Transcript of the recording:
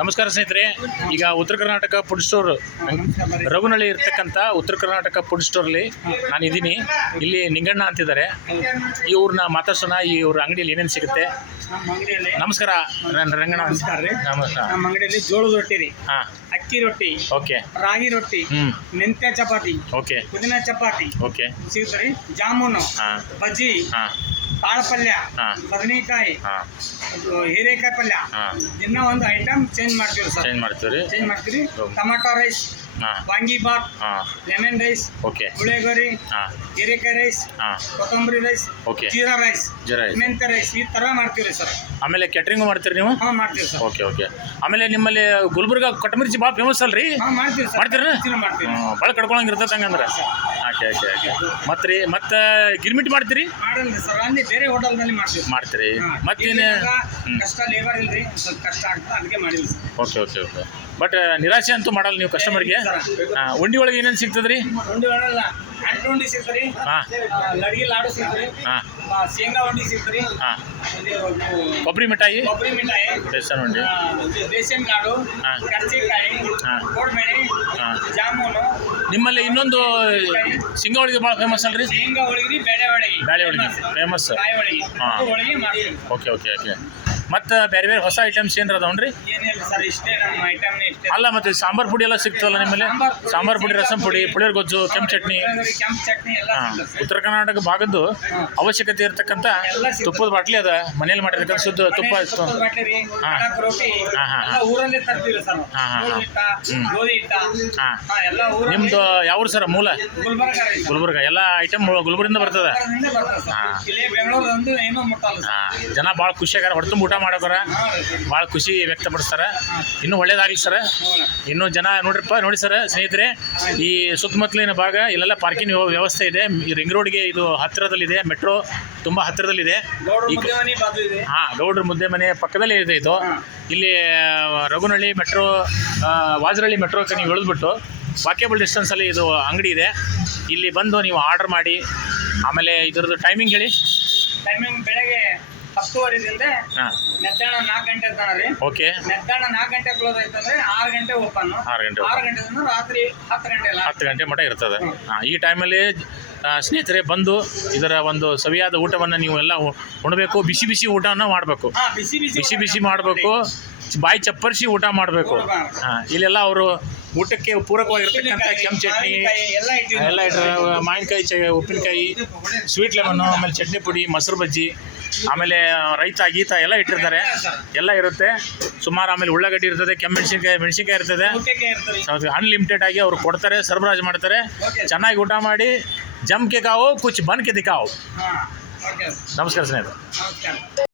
ನಮಸ್ಕಾರ ಸ್ನೇಹಿತರೆ. ಈಗ ಉತ್ತರ ಕರ್ನಾಟಕ ಫುಡ್ ಸ್ಟೋರ್ ರಘುನಳ್ಳಿ ಇರ್ತಕ್ಕಂಥ ಉತ್ತರ ಕರ್ನಾಟಕ ಫುಡ್ ಸ್ಟೋರ್ಲಿ ನಾನು ಇದ್ದೀನಿ ಇಲ್ಲಿ ನಿಂಗಣ್ಣ ಅಂತಿದ್ದಾರೆ. ಇವ್ರನ್ನ ಮಾತಾಡ್ಸೋಣ. ಈ ಇವ್ರ ಅಂಗಡಿಯಲ್ಲಿ ಏನೇನು ಸಿಗುತ್ತೆ? ನಮ್ಮ ಅಂಗಡಿಯಲ್ಲಿ ನಮಸ್ಕಾರ ರಂಗಣ್ಣ. ನಮಸ್ಕಾರ ರೀ. ನಮಸ್ಕಾರ ನಮ್ಮ ಅಂಗಡಿಯಲ್ಲಿ ಜೋಳದ ರೊಟ್ಟಿ ರೀ. ಹಾಂ. ಅಕ್ಕಿ ರೊಟ್ಟಿ ಓಕೆ. ರಾಗಿ ರೊಟ್ಟಿ ಹ್ಞೂ ಮೆಂತ್ಯ ಚಪಾತಿ ಓಕೆ. ಪುದೀನ ಚಪಾತಿ ಓಕೆ. ಸಿಗುತ್ತೆ ರೀ. ಜಾಮೂನು ಹಾಂ. ಬಜ್ಜಿ ಹಾಂ. ಕಾಳು ಪಲ್ಯ ಹಾಂ. ಬದನೆಕಾಯಿ ಹಾಂ. ಅದು ಹೀರೆಕಾಯಿ ಪಲ್ಯ. ಹಾಂ. ದಿನ ಒಂದು ಐಟಮ್ ಚೇಂಜ್ ಮಾಡ್ತೀವಿ ಸರ್. ಚೇಂಜ್ ಮಾಡ್ತೀವಿ ರೀ ಚೇಂಜ್ ಮಾಡ್ತೀವಿ ಹೌದು. ಟಮಾಟೊ ರೈಸ್ ಹಾಂ. ವಾಂಗಿ ಬಾತ್ ಹಾಂ. ಲೆಮನ್ ರೈಸ್ ಓಕೆ ಗುಳೆಗರಿ ಹಾಂ. ಹೀರೆಕಾಯಿ ರೈಸ್ ಕೊತ್ತಂಬರಿ ರೈಸ್ ಓಕೆ ಜೀರಾ ರೈಸ್ ಜರ ಮೆಂತ್ಯ ರೈಸ್ ಈ ಥರ ಮಾಡ್ತೀವಿ ಸರ್. ಆಮೇಲೆ ಕ್ಯಾಟ್ರಿಂಗು ಮಾಡ್ತೀರಿ ನೀವು? ಹಾಂ ಮಾಡ್ತೀವಿ ಸರ್. ಓಕೆ ಓಕೆ ಆಮೇಲೆ ನಿಮ್ಮಲ್ಲಿ ಗುಲ್ಬರ್ಗ ಕೊಟ್ಟಮಿರ್ಚಿ ಭಾಳ ಫೇಮಸ್ ಅಲ್ರಿ? ಹಾಂ ಮಾಡ್ತೀವಿ ಸರ್. ಮಾಡ್ತೀರಾ? ಮಾಡ್ತೀವಿ. ಭಾಳ ಕಡ್ಕೊಳಂಗಿರ್ತದೆ ಹಂಗಂದ್ರೆ. ಓಕೆ ಓಕೆ ಓಕೆ ಮತ್ತೆ ರೀ ಮತ್ತೆ ಗಿರ್ಮಿಟ್ ಮಾಡ್ತೀರಿ? ಮಾಡಲ್ರಿ ಸರ್. ಅಲ್ಲಿ ಬೇರೆ ಹೋಟೆಲ್ನಲ್ಲಿ ಮಾಡ್ತೀವಿ ಮಾಡ್ತೀರಿ. ಮತ್ತೇನು? ಕಷ್ಟ ಲೇಬರ್ ಇಲ್ರಿ. ಸ್ವಲ್ಪ ಕಷ್ಟ ಆಗ್ತದೆ. ಅದಕ್ಕೆ ಮಾಡಿಲ್ಲ sir. Okay okay okay but ನಿರಾಶೆ ಅಂತೂ ಮಾಡಲ್ಲ ನೀವು ಕಸ್ಟಮರ್ಗೆ ಉಂಡಿ ಒಳಗೆ ಏನೇನು ಸಿಗ್ತದೆ ರೀ ಉಂಡಿ ಒಳಲ್ಲ ಅಂಟು ಉಂಡಿ ಸಿಗ್ತರಿ ಹಾಂ. ಲಡ್ಗಿ ಲಾಡು ಸಿಗ್ತರಿ ಹಾಂ. ಆ, ಶೇಂಗಾ ಉಂಡಿ ಸಿಗ್ತರಿ ಹಾಂ. ಇದು, ಇದು, ಕೊಬ್ಬರಿ ಮಿಠಾಯಿ? ಕೊಬ್ಬರಿ ಮಿಠಾಯಿ. ಬೇಸನ್ ಉಂಡಿ. ಲಾಡು ಹಾ. ಕರ್ಚಿಕಾಯಿ ಹಾ. ಕೋಡ್ಬೇಳೆ ಹಾ. ಜಾಮೂನು. ನಿಮ್ಮಲ್ಲಿ ಇನ್ನೊಂದು ಶೇಂಗಾ ಹೋಳಿಗೆ ಭಾಳ ಫೇಮಸ್ ಅಲ್ರಿ? ಶೇಂಗಾ ಹೋಳಿಗೆ ಬೇಳೆ ಹೋಳಿಗೆ. ಬೇಳೆ ಹೋಳಿಗೆ. ಫೇಮಸ್ ಹಾಂ. Okay okay okay. ಮತ್ತು ಬೇರೆ ಬೇರೆ ಹೊಸ ಐಟಮ್ಸ್ ಏನಾರ ಅದಾವನ್ರಿ ಅಲ್ಲ ಮತ್ತೆ ಸಾಂಬಾರ್ ಪುಡಿ ಎಲ್ಲ ಸಿಗ್ತಲ್ಲ ನಿಮ್ಮಲ್ಲಿ? ಸಾಂಬಾರ್ ಪುಡಿ ರಸಂ ಪುಡಿ ಪುಳಿಯೋರ್ ಗೊಜ್ಜು ಕೆಂಪು ಚಟ್ನಿ. ಹಾಂ ಉತ್ತರ ಕರ್ನಾಟಕ ಭಾಗದ್ದು ಅವಶ್ಯಕತೆ ಇರತಕ್ಕಂಥ ತುಪ್ಪದ ಬಾಟ್ಲಿ ಅದ ಮನೇಲಿ ಮಾಡಿರ್ತಕ್ಕಂಥ ಶುದ್ಧ ತುಪ್ಪ ಇತ್ತು. ಹಾಂ. ಹಾಂ ಹಾ. ಹಾ, ಹಾ, ನಿಮ್ದು ಯಾವ ಸರ್ ಮೂಲ? ಗುಲ್ಬರ್ಗ. ಎಲ್ಲ ಐಟಮ್ ಗುಲ್ಬರ್ಗಿಂದ ಬರ್ತದೆ? ಗುಲ್ಬರ್ಗದಿಂದ ಬರ್ತದೆ ಸರ್. ಹಾ. ಜನ ಭಾಳ ಖುಷಿಯಾಗಾರ ಹೊಡ್ತು ಊಟ ಮಾಡೋಕರ ಹಾ ಭಾಳ ಖುಷಿ ವ್ಯಕ್ತಪಡಿಸ್ತಾರೆ. ಇನ್ನೂ ಒಳ್ಳೇದಾಗಲಿ ಸರ್? ಇನ್ನೂ ಜನ ನೋಡ್ರಿಪ್ಪ, ನೋಡಿ ಸರ್ ಸ್ನೇಹಿತರೆ, ಈ ಸುತ್ತಮುತ್ತಲಿನ ಭಾಗ, ಇಲ್ಲೆಲ್ಲ ಪಾರ್ಕಿಂಗ್ ವ್ಯವಸ್ಥೆ ಇದೆ. ಈ ರಿಂಗ್ ರೋಡ್ಗೆ ಇದು ಹತ್ತಿರದಲ್ಲಿದೆ ಮೆಟ್ರೋ ತುಂಬ ಹತ್ತಿರದಲ್ಲಿದೆ. ಹಾಂ, ಗೌಡ್ರ ಮುದ್ದೆ ಮನೆ ಪಕ್ಕದಲ್ಲೇ ಇದೆ ಇದು. ಇಲ್ಲಿ ರಘುನಳ್ಳಿ ಮೆಟ್ರೋ ವಾಜರಳ್ಳಿ ಮೆಟ್ರೋಕ್ಕೆ ನೀವು ಇಳಿದ್ಬಿಟ್ಟು ವಾಕೇಬಲ್ ಡಿಸ್ಟೆನ್ಸಲ್ಲಿ ಇದು ಅಂಗಡಿ ಇದೆ. ಇಲ್ಲಿ ಬಂದು ನೀವು ಆರ್ಡರ್ ಮಾಡಿ. ಆಮೇಲೆ ಇದರದ್ದು ಟೈಮಿಂಗ್ ಹೇಳಿ. ಟೈಮಿಂಗ್ ಬೆಳಗ್ಗೆ ಹತ್ತುವರೆದಿಂದ ಹಾಂ. ಮಧ್ಯಾಹ್ನ ನಾಲ್ಕು ಗಂಟೆ ತನಕ ರೀ. ಓಕೆ. ಮಧ್ಯಾಹ್ನ ನಾಲ್ಕು ಗಂಟೆ ಕ್ಲೋಸ್ ಆಯ್ತಂದ್ರೆ ಆರು ಗಂಟೆ ಓಪನ್ ಆರು ಗಂಟೆ ಆರು ಗಂಟೆದಿಂದ ರಾತ್ರಿ ಹತ್ತು ಗಂಟೆ ಹತ್ತು ಗಂಟೆ ಇರ್ತದೆ. ಈ ಟೈಮಲ್ಲಿ ಸ್ನೇಹಿತರೆ ಬಂದು ಇದರ ಒಂದು ಸವಿಯಾದ ಊಟವನ್ನು ನೀವು ಎಲ್ಲ ಉಣಬೇಕು ಬಿಸಿ ಬಿಸಿ ಊಟವನ್ನು ಮಾಡಬೇಕು. ಬಿಸಿ ಬಿಸಿ ಬಿಸಿ ಬಿಸಿ ಮಾಡಬೇಕು. ಬಾಯಿ ಚಪ್ಪರಿಸಿ ಊಟ ಮಾಡಬೇಕು. ಹಾಂ ಇಲ್ಲೆಲ್ಲ ಅವರು ಊಟಕ್ಕೆ ಪೂರಕವಾಗಿರ್ತಕ್ಕಂಥ ಕೆಂಪು ಚಟ್ನಿ ಎಲ್ಲ ಇಟ್ಟರೆ ಮಾವಿನಕಾಯಿ ಚ ಉಪ್ಪಿನಕಾಯಿ ಸ್ವೀಟ್ ಲೆಮನ್ನು ಆಮೇಲೆ ಚಟ್ನಿ ಪುಡಿ ಮೊಸರು ಬಜ್ಜಿ ಆಮೇಲೆ ರೈತ ಗೀತ ಎಲ್ಲ ಇಟ್ಟಿರ್ತಾರೆ. ಎಲ್ಲ ಇರುತ್ತೆ. ಸುಮಾರು ಆಮೇಲೆ ಉಳ್ಳಾಗಡ್ಡಿ ಇರ್ತದೆ ಕೆಂಪು ಮೆಣಸಿನ್ಕಾಯಿ ಮೆಣಸಿನಕಾಯಿ ಇರ್ತದೆ. ಅನ್ಲಿಮಿಟೆಡ್ ಆಗಿ ಅವ್ರು ಕೊಡ್ತಾರೆ ಸರಬರಾಜು ಮಾಡ್ತಾರೆ. ಚೆನ್ನಾಗಿ ಊಟ ಮಾಡಿ ಜಮ್ಕೆ ಕಾವು ಕುಚ್ ಬನ್ ದಿಕ್ಕಾವು ನಮಸ್ಕಾರ ಸ್ನೇಹಿತರೆ.